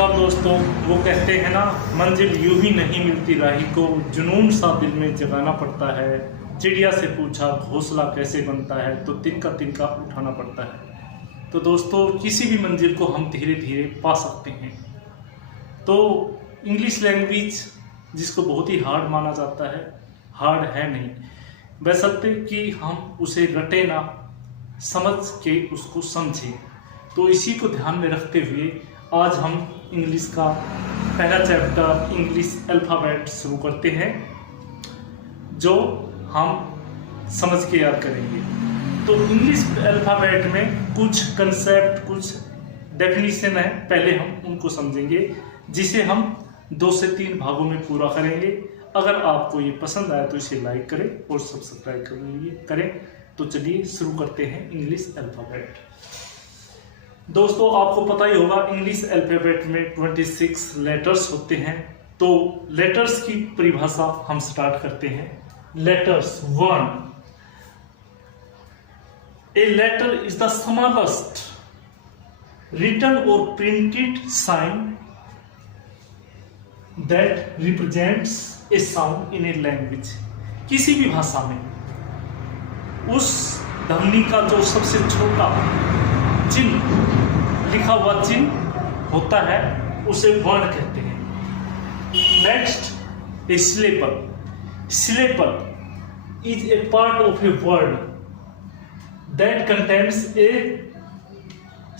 नमस्कार दोस्तों। वो कहते हैं ना, मंजिल यूं ही नहीं मिलती राही को, जुनून सा दिल में जगाना पड़ता है। चिड़िया से पूछा घोंसला कैसे बनता है, तो तिनका तिनका उठाना पड़ता है। तो दोस्तों, किसी भी मंजिल को हम धीरे धीरे पा सकते हैं। तो इंग्लिश लैंग्वेज जिसको बहुत ही हार्ड माना जाता है, हार्ड है नहीं, बशर्ते कि हम उसे रटे ना, समझ के उसको समझें। तो इसी को ध्यान में रखते हुए आज हम इंग्लिश का पहला चैप्टर इंग्लिश अल्फ़ाबेट शुरू करते हैं, जो हम समझ के याद करेंगे। तो इंग्लिश अल्फ़ाबेट में कुछ कंसेप्ट, कुछ डेफिनेशन है, पहले हम उनको समझेंगे, जिसे हम 2 से 3 भागों में पूरा करेंगे। अगर आपको ये पसंद आए तो इसे लाइक करें और सब्सक्राइब करें। तो चलिए शुरू करते हैं इंग्लिश अल्फ़ाबेट। दोस्तों, आपको पता ही होगा इंग्लिश अल्फ़ाबेट में 26 लेटर्स होते हैं। तो लेटर्स की परिभाषा हम स्टार्ट करते हैं। Letters 1। A letter is the smallest written or printed sign that represents a sound in a language। किसी भी भाषा में उस ध्वनि का जो सबसे छोटा चिन्ह, लिखा हुआ चिन्ह होता है, उसे वर्ण कहते हैं। Next, A syllable. Syllable is a part of a word that contains a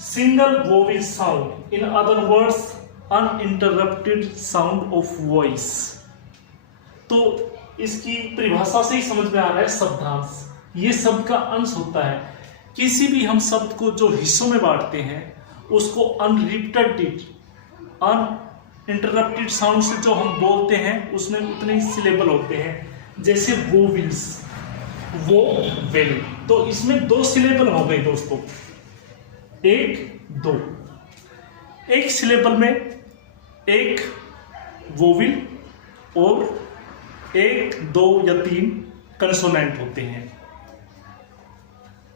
single vowel sound, in other words uninterrupted sound of voice. तो इसकी परिभाषा से ही समझ में आ रहा है शब्दांश, ये शब्द का अंश होता है। किसी भी हम शब्द को जो हिस्सों में बांटते हैं, उसको अनइंटरप्टेड साउंड से जो हम बोलते हैं, उसमें उतने ही सिलेबल होते हैं। जैसे वोवेल्स, वो वेल, तो इसमें 2 सिलेबल हो गए दोस्तों, 1 2। एक सिलेबल में एक वोवेल और 1 2 या 3 कंसोनेंट होते हैं।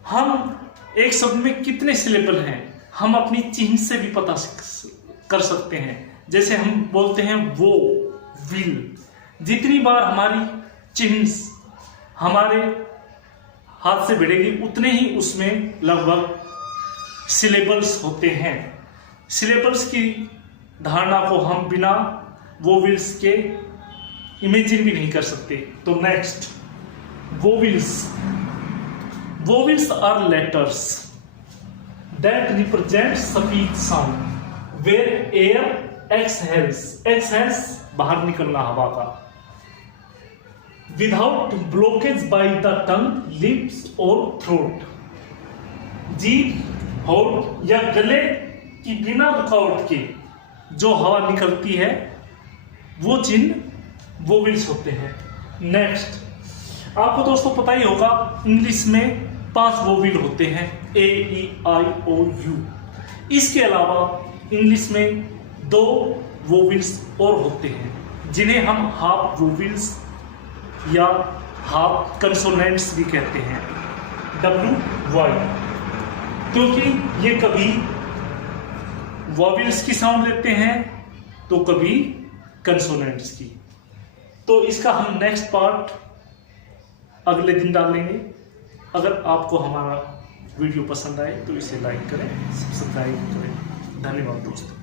हम एक शब्द में कितने सिलेबल हैं, हम अपनी चिन्ह से भी पता कर सकते हैं। जैसे हम बोलते हैं वो विल, जितनी बार हमारी चिन्ह हमारे हाथ से भिड़ेगी, उतने ही उसमें लगभग सिलेबल्स होते हैं। सिलेबल्स की धारणा को हम बिना वोवेल्स के इमेजिन भी नहीं कर सकते। तो next, vowels. Vowels are letters that represent speech sound where air exhales, exhales बाहर निकलना हवा का, without blockage by the tongue, lips or throat। जीभ, होंठ या गले की बिना रुकावट के जो हवा निकलती है, वो चिन्ह वोवेल्स होते हैं। नेक्स्ट, आपको दोस्तों पता ही होगा इंग्लिश में 5 वोवेल होते हैं, ए ई आई ओ यू। इसके अलावा इंग्लिश में 2 वोवेल्स और होते हैं, जिन्हें हम हाफ वोवेल्स या हाफ कंसोनेंट्स भी कहते हैं, डब्ल्यू वाई, क्योंकि ये कभी वोवेल्स की साउंड लेते हैं तो कभी कंसोनेंट्स की। तो इसका हम नेक्स्ट पार्ट अगले दिन डालेंगे। अगर आपको हमारा वीडियो पसंद आए तो इसे लाइक करें, सब्सक्राइब करें। धन्यवाद दोस्तों।